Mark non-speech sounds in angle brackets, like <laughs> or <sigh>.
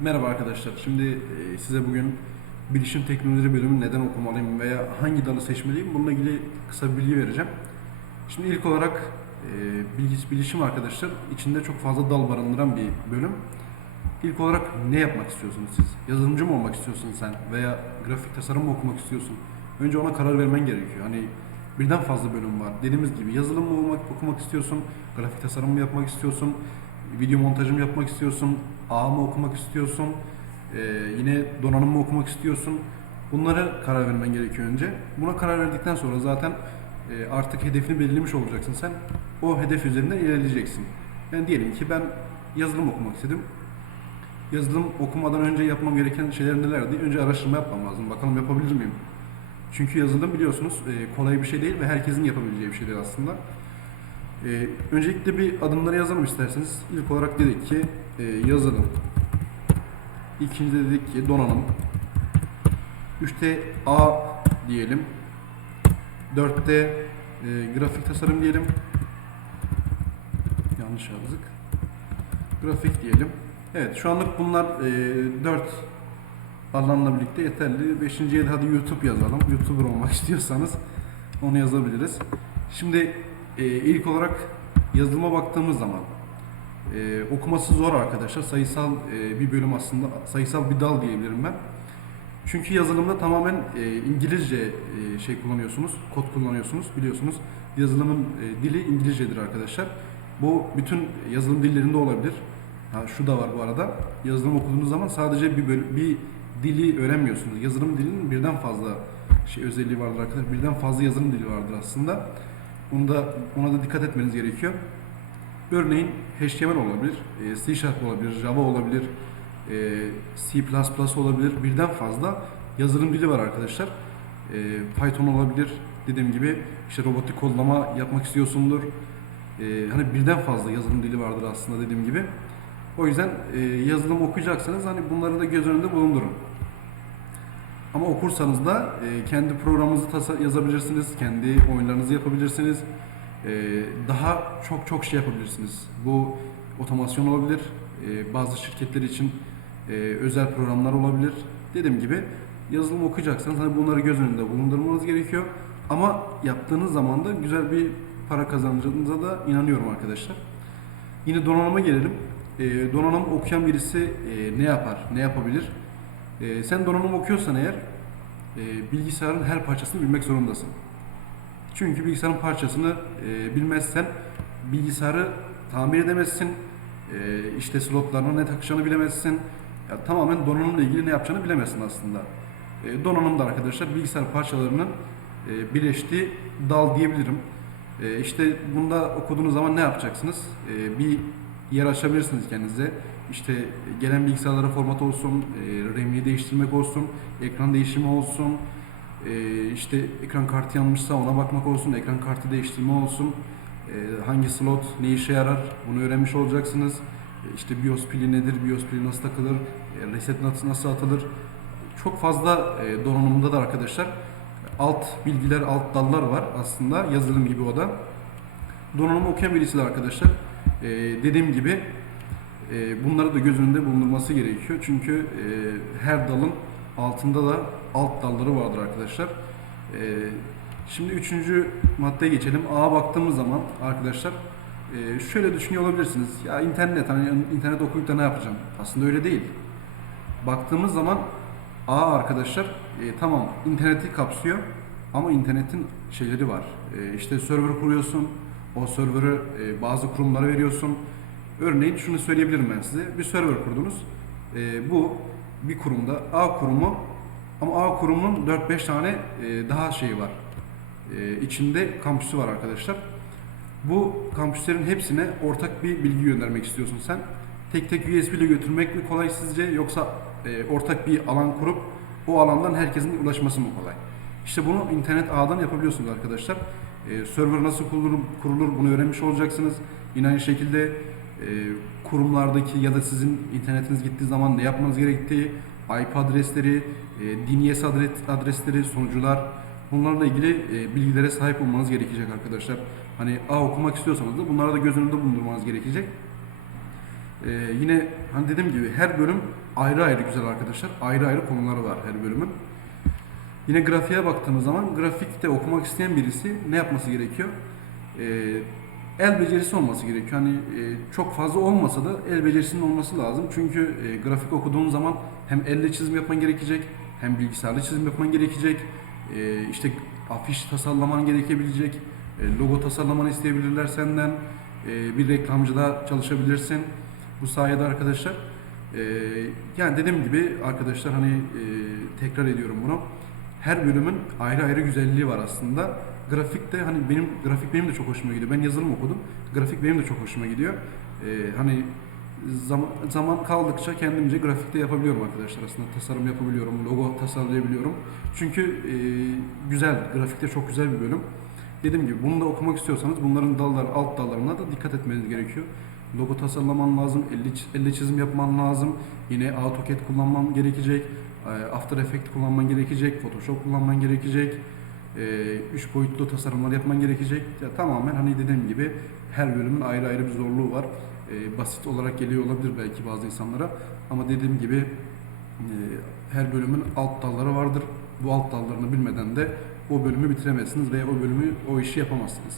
Merhaba arkadaşlar. Şimdi e, size bugün bilişim teknolojileri bölümü neden okumalıyım veya hangi dalı seçmeliyim bununla ilgili kısa bir bilgi vereceğim. Şimdi ilk olarak e, bilgis bilişim arkadaşlar içinde çok fazla dal barındıran bir bölüm. İlk olarak ne yapmak istiyorsunuz siz? Yazılımcı mı olmak istiyorsun sen veya grafik tasarım mı okumak istiyorsun? Önce ona karar vermen gerekiyor. Hani birden fazla bölüm var. Dediğimiz gibi yazılım mı olmak, okumak istiyorsun, grafik tasarım mı yapmak istiyorsun, video montajı mı yapmak istiyorsun, ağ mı okumak istiyorsun, ee, yine donanım mı okumak istiyorsun. Bunlara karar vermen gerekiyor önce. Buna karar verdikten sonra zaten e, artık hedefini belirlemiş olacaksın sen. O hedef üzerinden ilerleyeceksin. Yani diyelim ki ben yazılım okumak istedim. Yazılım okumadan önce yapmam gereken şeyler nelerdi? Önce araştırma yapmam lazım. Bakalım yapabilir miyim? Çünkü yazılım biliyorsunuz e, kolay bir şey değil ve herkesin yapabileceği bir şeydir aslında. E, öncelikle bir adımları yazalım isterseniz. İlk olarak dedik ki e, yazılım. İkinci dedik ki donanım. Üçte A diyelim. Dörtte e, grafik tasarım diyelim. Yanlış yazdık. Grafik diyelim. Evet şu anlık bunlar e, 4 alanla birlikte yeterli. Beşinciye de hadi YouTube yazalım. YouTuber olmak <laughs> istiyorsanız onu yazabiliriz. Şimdi e, ilk olarak yazılıma baktığımız zaman e, okuması zor arkadaşlar. Sayısal e, bir bölüm aslında. Sayısal bir dal diyebilirim ben. Çünkü yazılımda tamamen e, İngilizce e, şey kullanıyorsunuz, kod kullanıyorsunuz biliyorsunuz. Yazılımın e, dili İngilizcedir arkadaşlar. Bu bütün yazılım dillerinde olabilir. Ha, şu da var bu arada. Yazılım okuduğunuz zaman sadece bir böl- bir dili öğrenmiyorsunuz. Yazılım dilinin birden fazla şey özelliği vardır arkadaşlar. Birden fazla yazılım dili vardır aslında. Onu da ona da dikkat etmeniz gerekiyor. Örneğin HTML olabilir, e, C Sharp olabilir, Java olabilir, e, C++ olabilir. Birden fazla yazılım dili var arkadaşlar. E, Python olabilir. Dediğim gibi işte robotik kodlama yapmak istiyorsundur. Hani birden fazla yazılım dili vardır aslında dediğim gibi. O yüzden yazılım okuyacaksanız hani bunları da göz önünde bulundurun. Ama okursanız da e, kendi programınızı yazabilirsiniz, kendi oyunlarınızı yapabilirsiniz. E, daha çok çok şey yapabilirsiniz. Bu otomasyon olabilir, e, bazı şirketler için e, özel programlar olabilir. Dediğim gibi yazılım okuyacaksanız hani bunları göz önünde bulundurmanız gerekiyor. Ama yaptığınız zaman da güzel bir para kazandığınıza da inanıyorum arkadaşlar. Yine donanıma gelelim. E, donanım okuyan birisi e, ne yapar, ne yapabilir? E, sen donanım okuyorsan eğer e, bilgisayarın her parçasını bilmek zorundasın. Çünkü bilgisayarın parçasını e, bilmezsen bilgisayarı tamir edemezsin. E, işte slotlarına ne takacağını bilemezsin. Ya, tamamen donanımla ilgili ne yapacağını bilemezsin aslında. E, donanım da arkadaşlar bilgisayar parçalarının e, birleştiği dal diyebilirim. E, işte bunda okuduğunuz zaman ne yapacaksınız? E, bir yer açabilirsiniz kendinize. İşte gelen bilgisayarlara format olsun, e, RAM'ini değiştirmek olsun, ekran değişimi olsun, e, işte ekran kartı yanmışsa ona bakmak olsun, ekran kartı değiştirme olsun, e, hangi slot ne işe yarar bunu öğrenmiş olacaksınız. E, işte BIOS pili nedir, BIOS pili nasıl takılır, e, reset nasıl, nasıl atılır. Çok fazla e, donanımda da arkadaşlar alt bilgiler, alt dallar var aslında yazılım gibi o da. Donanım okuyan birisi de arkadaşlar e, dediğim gibi e, bunları da göz önünde bulundurması gerekiyor. Çünkü e, her dalın altında da alt dalları vardır arkadaşlar. E, şimdi üçüncü maddeye geçelim. A'a baktığımız zaman arkadaşlar e, şöyle düşünüyor olabilirsiniz. Ya internet hani internet okuyup da ne yapacağım? Aslında öyle değil. Baktığımız zaman A arkadaşlar e, tamam interneti kapsıyor ama internetin şeyleri var. E, işte server kuruyorsun. O server'ı e, bazı kurumlara veriyorsun. Örneğin şunu söyleyebilirim ben size. Bir server kurdunuz. E, bu bir kurumda A kurumu ama A kurumunun 4-5 tane e, daha şeyi var. E, içinde kampüsü var arkadaşlar. Bu kampüslerin hepsine ortak bir bilgi göndermek istiyorsun sen. Tek tek USB ile götürmek mi kolay sizce yoksa ortak bir alan kurup o alandan herkesin ulaşması mı kolay? İşte bunu internet ağdan yapabiliyorsunuz arkadaşlar. E, server nasıl kurulur, kurulur bunu öğrenmiş olacaksınız. Yine aynı şekilde e, kurumlardaki ya da sizin internetiniz gittiği zaman ne yapmanız gerektiği, IP adresleri, e, DNS adres, adresleri, sunucular bunlarla ilgili e, bilgilere sahip olmanız gerekecek arkadaşlar. Hani A okumak istiyorsanız da bunları da göz önünde bulundurmanız gerekecek. Ee, yine hani dediğim gibi her bölüm ayrı ayrı güzel arkadaşlar. Ayrı ayrı konuları var her bölümün. Yine grafiğe baktığımız zaman grafikte okumak isteyen birisi ne yapması gerekiyor? Ee, el becerisi olması gerekiyor. Hani e, çok fazla olmasa da el becerisinin olması lazım. Çünkü e, grafik okuduğun zaman hem elle çizim yapman gerekecek, hem bilgisayarla çizim yapman gerekecek. E, işte afiş tasarlaman gerekebilecek, e, logo tasarlamanı isteyebilirler senden. E, bir reklamcıda çalışabilirsin. Bu sayede arkadaşlar. e, yani dediğim gibi arkadaşlar hani e, tekrar ediyorum bunu. Her bölümün ayrı ayrı güzelliği var aslında. Grafik de hani benim grafik benim de çok hoşuma gidiyor. Ben yazılım okudum. Grafik benim de çok hoşuma gidiyor. Ee, hani zaman, zaman kaldıkça kendimce grafikte yapabiliyorum arkadaşlar aslında. Tasarım yapabiliyorum, logo tasarlayabiliyorum. Çünkü e, güzel, grafikte çok güzel bir bölüm. Dediğim gibi bunu da okumak istiyorsanız bunların dalları, alt dallarına da dikkat etmeniz gerekiyor. Logo tasarlaman lazım, elle, çi- elle çizim yapman lazım. Yine AutoCAD kullanman gerekecek. e, After Effects kullanman gerekecek, Photoshop kullanman gerekecek. e, Üç boyutlu tasarımlar yapman gerekecek. Ya, tamamen hani dediğim gibi her bölümün ayrı ayrı bir zorluğu var. E, basit olarak geliyor olabilir belki bazı insanlara. Ama dediğim gibi e, her bölümün alt dalları vardır. Bu alt dallarını bilmeden de o bölümü bitiremezsiniz veya o bölümü o işi yapamazsınız.